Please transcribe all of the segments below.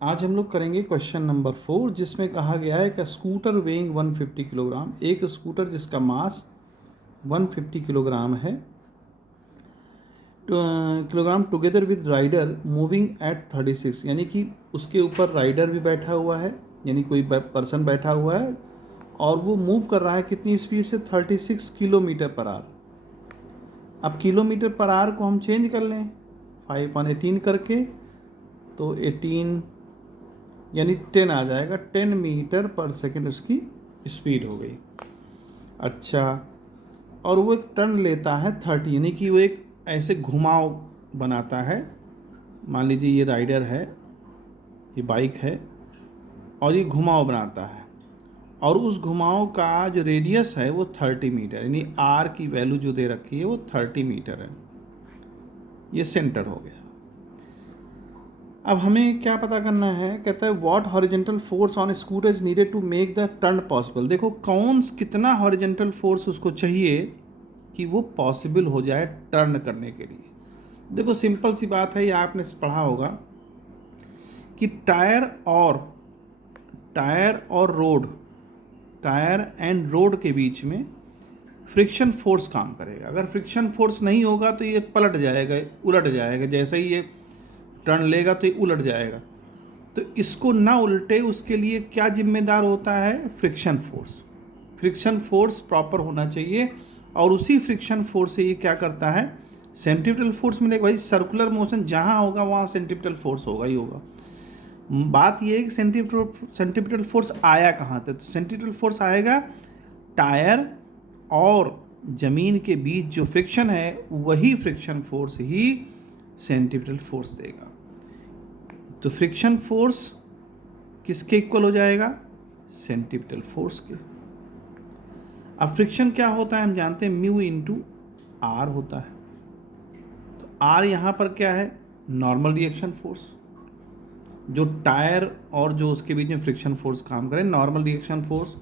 आज हम लोग करेंगे क्वेश्चन नंबर 4, जिसमें कहा गया है कि स्कूटर वेइंग 150 किलोग्राम, एक स्कूटर जिसका मास 150 किलोग्राम है, kilogram together with rider moving at 36, यानी कि उसके ऊपर राइडर भी बैठा हुआ है, यानी कोई पर्सन बैठा हुआ है और वो मूव कर रहा है कितनी स्पीड से, 36 किलोमीटर पर आवर। अब किलोमीटर पर आवर को हम चेंज कर लें 5/18 करके, तो 18 यानी 10 आ जाएगा, 10 मीटर पर सेकंड उसकी स्पीड हो गई। अच्छा, और वो एक टर्न लेता है 30, यानी कि वो एक ऐसे घुमाव बनाता है। मान लीजिए ये राइडर है, ये बाइक है और ये घुमाव बनाता है, और उस घुमाव का जो रेडियस है वो 30 मीटर, यानी आर की वैल्यू जो दे रखी है वो 30 मीटर है। ये सेंटर हो गया। अब हमें क्या पता करना है, कहता है what horizontal force on scooter is needed to make the turn possible. देखो कितना हॉरिजेंटल फोर्स उसको चाहिए कि वो पॉसिबल हो जाए टर्न करने के लिए। देखो सिंपल सी बात है, ये आपने पढ़ा होगा कि टायर एंड रोड के बीच में फ्रिक्शन फोर्स काम करेगा। अगर फ्रिक्शन फोर्स नहीं होगा तो ये पलट जाएगा, उलट जाएगा, जैसे ही ये टर्न लेगा तो ये उलट जाएगा। तो इसको ना उल्टे उसके लिए क्या जिम्मेदार होता है, friction force. Friction force proper होना चाहिए, और उसी फ्रिक्शन फोर्स से ये क्या करता है, सेंट्रीपिटल फोर्स मिलेगा। भाई सर्कुलर मोशन जहाँ होगा वहाँ सेंट्रीपिटल फोर्स होगा ही होगा। बात ये है कि सेंट्रीपिटल फोर्स आया कहाँ से, तो सेंट्रीपिटल फोर्स आएगा टायर और ज़मीन के बीच जो फ्रिक्शन है वही फ्रिक्शन फोर्स ही सेंट्रीपिटल फोर्स देगा। तो फ्रिक्शन फोर्स किसके इक्वल हो जाएगा, सेंट्रीपिटल फोर्स के। अब फ्रिक्शन क्या होता है हम जानते हैं, म्यू इंटू आर होता है। तो आर यहाँ पर क्या है, नॉर्मल रिएक्शन फोर्स, जो टायर और जो उसके बीच में फ्रिक्शन फोर्स काम करे, नॉर्मल रिएक्शन फोर्स।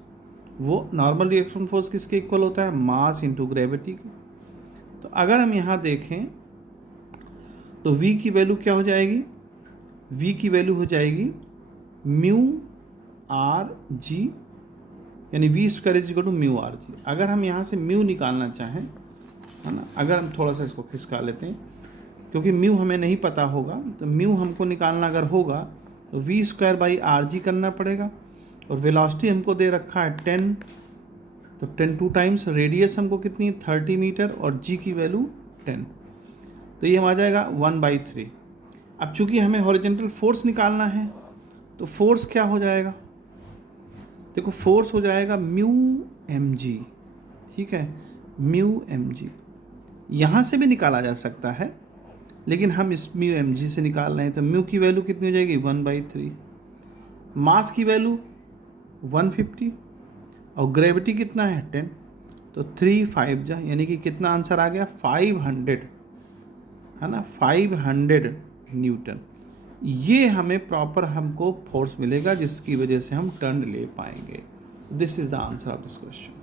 वो नॉर्मल रिएक्शन फोर्स किसके इक्वल होता है, मास इंटू ग्रेविटी। तो अगर हम यहाँ देखें तो v की वैल्यू क्या हो जाएगी, v की वैल्यू हो जाएगी म्यू आर जी, यानी V square is equal to mu R G. अगर हम यहाँ से म्यू निकालना चाहें, है ना, अगर हम थोड़ा सा इसको खिसका लेते हैं, क्योंकि म्यू हमें नहीं पता होगा, तो म्यू हमको निकालना अगर होगा तो V square by R G करना पड़ेगा। और वेलोसिटी हमको दे रखा है 10, तो 10 2 टाइम्स, रेडियस हमको कितनी है 30 मीटर, और जी की वैल्यू 10, तो ये आ जाएगा 1/3। अब चूंकि हमें हॉरिजेंटल फोर्स निकालना है, तो फोर्स क्या हो जाएगा, देखो फोर्स हो जाएगा म्यू एम जी, ठीक है, म्यू एम जी। यहाँ से भी निकाला जा सकता है, लेकिन हम इस म्यू एम जी से निकाल रहे हैं, तो म्यू की वैल्यू कितनी हो जाएगी 1/3, मास की वैल्यू 150, और ग्रेविटी कितना है 10, तो 3 5 जा, यानी कि कितना आंसर आ गया 500, है ना, 500 न्यूटन। ये हमें प्रॉपर हमको फोर्स मिलेगा जिसकी वजह से हम टर्न ले पाएंगे। This is the answer of this question.